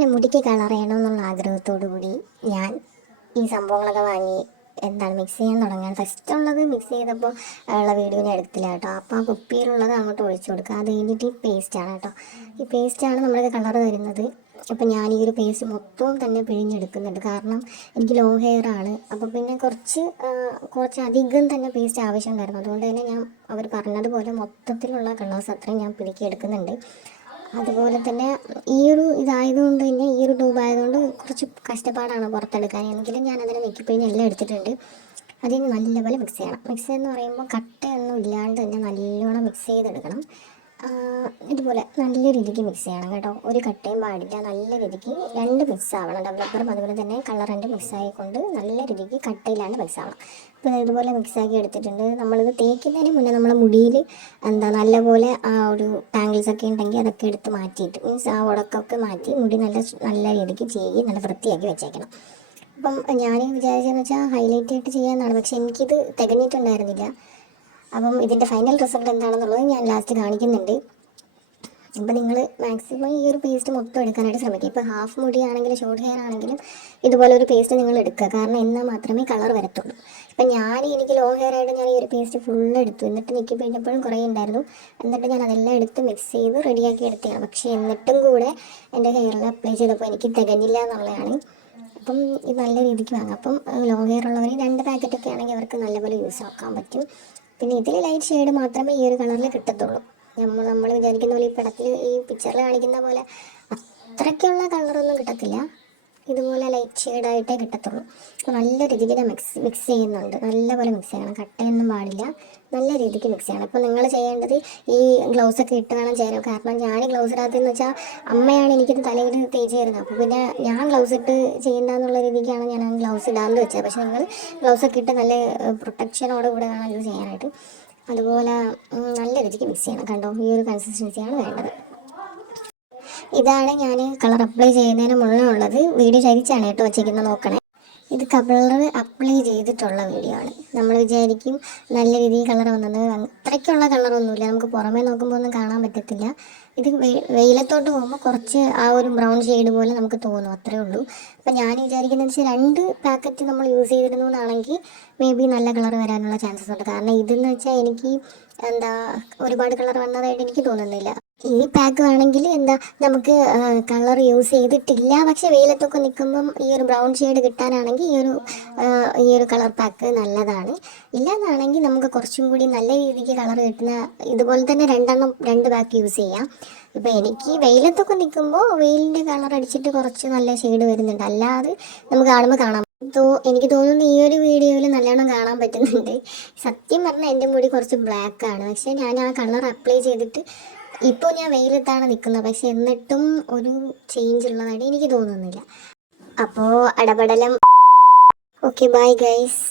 അങ്ങനെ മുടിക്ക് കളർ ചെയ്യണമെന്നുള്ള ആഗ്രഹത്തോടു കൂടി ഞാൻ ഈ സംഭവങ്ങളൊക്കെ വാങ്ങി മിക്സ് ചെയ്യാൻ തുടങ്ങാൻ ഫസ്റ്റ് ഉള്ളത് മിക്സ് ചെയ്തപ്പോൾ ഉള്ള വീഡിയോ ഞാൻ എടുത്തില്ല കേട്ടോ. അപ്പോൾ ആ കുപ്പിയിലുള്ളത് അങ്ങോട്ട് ഒഴിച്ചു കൊടുക്കുക. അത് കഴിഞ്ഞിട്ട് ഈ പേസ്റ്റാണ് കേട്ടോ. ഈ പേസ്റ്റാണ് നമ്മുടെ കളർ തരുന്നത്. അപ്പം ഞാൻ ഈ ഒരു പേസ്റ്റ് മൊത്തവും തന്നെ പിഴിഞ്ഞെടുക്കുന്നുണ്ട്. കാരണം എനിക്ക് ലോങ് ഹെയർ ആണ്. അപ്പോൾ പിന്നെ കുറച്ച് അധികം തന്നെ പേസ്റ്റ് ആവശ്യമുണ്ടായിരുന്നു. അതുകൊണ്ട് തന്നെ ഞാൻ അവർ പറഞ്ഞതുപോലെ മൊത്തത്തിലുള്ള കളേഴ്സ് അത്രയും ഞാൻ പിടിക്കിയെടുക്കുന്നുണ്ട്. അതുപോലെ തന്നെ ഈ ഒരു ഇതായതുകൊണ്ട് തന്നെ ഈ ഒരു ട്യൂബ് ആയതുകൊണ്ട് കുറച്ച് കഷ്ടപ്പാടാണ് പുറത്തെടുക്കാൻ. എങ്കിലും ഞാൻ അതിനെ നെക്കിപ്പിഴിഞ്ഞ് എല്ലാം എടുത്തിട്ടുണ്ട്. അതിന് നല്ലപോലെ മിക്സ് ചെയ്യണം. മിക്സ് എന്ന് പറയുമ്പോൾ കട്ടയൊന്നും ഇല്ലാണ്ട് തന്നെ നല്ലോണം മിക്സ് ചെയ്തെടുക്കണം. ഇതുപോലെ നല്ല രീതിക്ക് മിക്സ് ചെയ്യണം കേട്ടോ. ഒരു കട്ടയും പാടില്ല. നല്ല രീതിക്ക് രണ്ട് മിക്സ് ആവണം. ഡെവലപ്പറും അതുപോലെ തന്നെ കളർ രണ്ട് മിക്സ് ആയിക്കൊണ്ട് നല്ല രീതിക്ക് കട്ടയില്ലാണ്ട് മിക്സ് ആവണം. അപ്പോൾ ഇതുപോലെ മിക്സാക്കി എടുത്തിട്ടുണ്ട്. നമ്മളിത് തേക്കുന്നതിന് മുന്നേ നമ്മളെ മുടിയിൽ നല്ലപോലെ ആ ഒരു ടാങ്കിൾസ് ഒക്കെ ഉണ്ടെങ്കിൽ അതൊക്കെ എടുത്ത് മാറ്റിയിട്ട് മീൻസ് ആ ഉടക്കൊക്കെ മാറ്റി മുടി നല്ല രീതിക്ക് ചെയ്യി നല്ല വൃത്തിയാക്കി വെച്ചേക്കണം. അപ്പം ഞാൻ വിചാരിച്ചതെന്ന് വെച്ചാൽ ഹൈലൈറ്റ് ആയിട്ട് ചെയ്യാമെന്നാണ്. പക്ഷെ എനിക്കിത് തികഞ്ഞിട്ടുണ്ടായിരുന്നില്ല. അപ്പം ഇതിൻ്റെ ഫൈനൽ റിസൾട്ട് എന്താണെന്നുള്ളത് ഞാൻ ലാസ്റ്റ് കാണിക്കുന്നുണ്ട്. അപ്പോൾ നിങ്ങൾ മാക്സിമം ഈ ഒരു പേസ്റ്റ് മൊത്തം എടുക്കാനായിട്ട് ശ്രമിക്കുക. ഇപ്പോൾ ഹാഫ് മുടിയാണെങ്കിലും ഷോർട്ട് ഹെയർ ആണെങ്കിലും ഇതുപോലെ ഒരു പേസ്റ്റ് നിങ്ങൾ എടുക്കുക. കാരണം എന്നാൽ മാത്രമേ കളർ വരത്തുള്ളൂ. ഇപ്പം എനിക്ക് ലോങ് ഹെയർ ആയിട്ട് ഞാൻ ഈ ഒരു പേസ്റ്റ് ഫുള്ള് എടുത്തു. എന്നിട്ട് എനിക്ക് പിന്നപ്പോഴും കുറേ ഉണ്ടായിരുന്നു. എന്നിട്ട് ഞാൻ അതെല്ലാം എടുത്ത് മിക്സ് ചെയ്ത് റെഡിയാക്കി എടുത്തതാണ്. പക്ഷേ എന്നിട്ടും കൂടെ എൻ്റെ ഹെയറിൽ അപ്ലൈ ചെയ്തപ്പോൾ എനിക്ക് തികഞ്ഞില്ല എന്നുള്ളതാണ്. അപ്പം ഇത് നല്ല രീതിക്ക് വാങ്ങാം. അപ്പം ലോങ് ഹെയർ ഉള്ളവർ 2 പാക്കറ്റൊക്കെ ആണെങ്കിൽ അവർക്ക് നല്ലപോലെ യൂസ് ആക്കാൻ പറ്റും. പിന്നെ ഇതിൽ ലൈറ്റ് ഷെയ്ഡ് മാത്രമേ ഈ ഒരു കളറിൽ കിട്ടത്തുള്ളൂ. നമ്മൾ വിചാരിക്കുന്ന പോലെ ഈ പടത്തിൽ ഈ പിക്ചറിൽ കാണിക്കുന്ന പോലെ അത്രയ്ക്കുള്ള കളറൊന്നും കിട്ടത്തില്ല. ഇതുപോലെ ലൈറ്റ് ഷെയ്ഡായിട്ടേ കിട്ടത്തുള്ളൂ. അപ്പോൾ നല്ല രീതിക്ക് ഞാൻ മിക്സ് ചെയ്യുന്നുണ്ട്. നല്ലപോലെ മിക്സ് ചെയ്യണം. കട്ടയൊന്നും പാടില്ല. നല്ല രീതിക്ക് മിക്സ് ചെയ്യണം. അപ്പോൾ നിങ്ങൾ ചെയ്യേണ്ടത് ഈ ഗ്ലൗസൊക്കെ ഇട്ട് വേണം ചെയ്യാൻ. കാരണം ഞാൻ ഗ്ലൗസ് ഇടാത്തതെന്ന് വെച്ചാൽ അമ്മയാണ് എനിക്കിത് തലയിൽ തേച്ച് തരുന്നത്. അപ്പോൾ പിന്നെ ഞാൻ ഗ്ലൗസ് ഇട്ട് ചെയ്യേണ്ടെന്നുള്ള രീതിക്കാണ് ഞാൻ ആ ഗ്ലൗസ് ഇടാമെന്ന് വെച്ചത്. പക്ഷേ നിങ്ങൾ ഗ്ലൗസൊക്കെ ഇട്ട് നല്ല പ്രൊട്ടക്ഷനോടുകൂടെ വേണം ഇത് ചെയ്യാനായിട്ട്. അതുപോലെ നല്ല രീതിക്ക് മിക്സ് ചെയ്യണം. കണ്ടോ, ഈ ഒരു കൺസിസ്റ്റൻസിയാണ് വേണ്ടത്. ഇതാണ് ഞാൻ കളർ അപ്ലൈ ചെയ്യുന്നതിന് മുന്നേ ഉള്ളത്. വീഡിയോ ചരിച്ചാണ് കേട്ടോ വച്ചിരിക്കുന്നത്, നോക്കണേ. ഇത് കളർ അപ്ലൈ ചെയ്തിട്ടുള്ള വീഡിയോ ആണ്. നമ്മൾ വിചാരിക്കും നല്ല രീതിയിൽ കളർ വന്നത്. അത്രയ്ക്കുള്ള കളറൊന്നുമില്ല. നമുക്ക് പുറമേ നോക്കുമ്പോൾ ഒന്നും കാണാൻ പറ്റത്തില്ല. ഇത് വെയിലത്തോട്ട് പോകുമ്പോൾ കുറച്ച് ആ ഒരു ബ്രൗൺ ഷെയ്ഡ് പോലെ നമുക്ക് തോന്നും, അത്രേ ഉള്ളൂ. അപ്പം ഞാൻ വിചാരിക്കുന്നത് വെച്ചാൽ 2 പാക്കറ്റ് നമ്മൾ യൂസ് ചെയ്തിരുന്നതാണെങ്കിൽ മേ ബി നല്ല കളർ വരാനുള്ള ചാൻസസ് ഉണ്ട്. കാരണം ഇതെന്ന് വെച്ചാൽ എനിക്ക് ഒരുപാട് കളർ വന്നതായിട്ട് എനിക്ക് തോന്നുന്നില്ല. ഈ പാക്ക് ആണെങ്കിൽ നമുക്ക് കളർ യൂസ് ചെയ്തിട്ടില്ല, പക്ഷെ വെയിലത്തൊക്കെ നിൽക്കുമ്പം ഈ ഒരു ബ്രൗൺ ഷെയ്ഡ് കിട്ടാനാണെങ്കിൽ ഈ ഒരു കളർ പാക്ക് നല്ലതാണ്. ഇല്ലാന്നാണെങ്കിൽ നമുക്ക് കുറച്ചും കൂടി നല്ല രീതിക്ക് കളർ കിട്ടുന്ന ഇതുപോലെ തന്നെ 2 പാക്ക് യൂസ് ചെയ്യാം. ഇപ്പം എനിക്ക് വെയിലത്തൊക്കെ നിൽക്കുമ്പോൾ വെയിലിൻ്റെ കളർ അടിച്ചിട്ട് കുറച്ച് നല്ല ഷെയ്ഡ് വരുന്നുണ്ട്. അല്ലാതെ നമുക്ക് കാണാം. എനിക്ക് തോന്നുന്നു ഈ ഒരു വീഡിയോയിൽ നല്ലോണം കാണാൻ പറ്റുന്നുണ്ട്. സത്യം പറഞ്ഞാൽ എൻ്റെ മുടി കുറച്ച് ബ്ലാക്ക് ആണ്. പക്ഷേ ഞാൻ ആ കളർ അപ്ലൈ ചെയ്തിട്ട് ഇപ്പോൾ ഞാൻ വെയിലത്താണ് നിൽക്കുന്നത്. പക്ഷെ എന്നിട്ടും ഒരു ചേഞ്ച് ഉള്ളതായിട്ട് എനിക്ക് തോന്നുന്നില്ല. അപ്പോൾ അടപടലം. Okay, bye guys.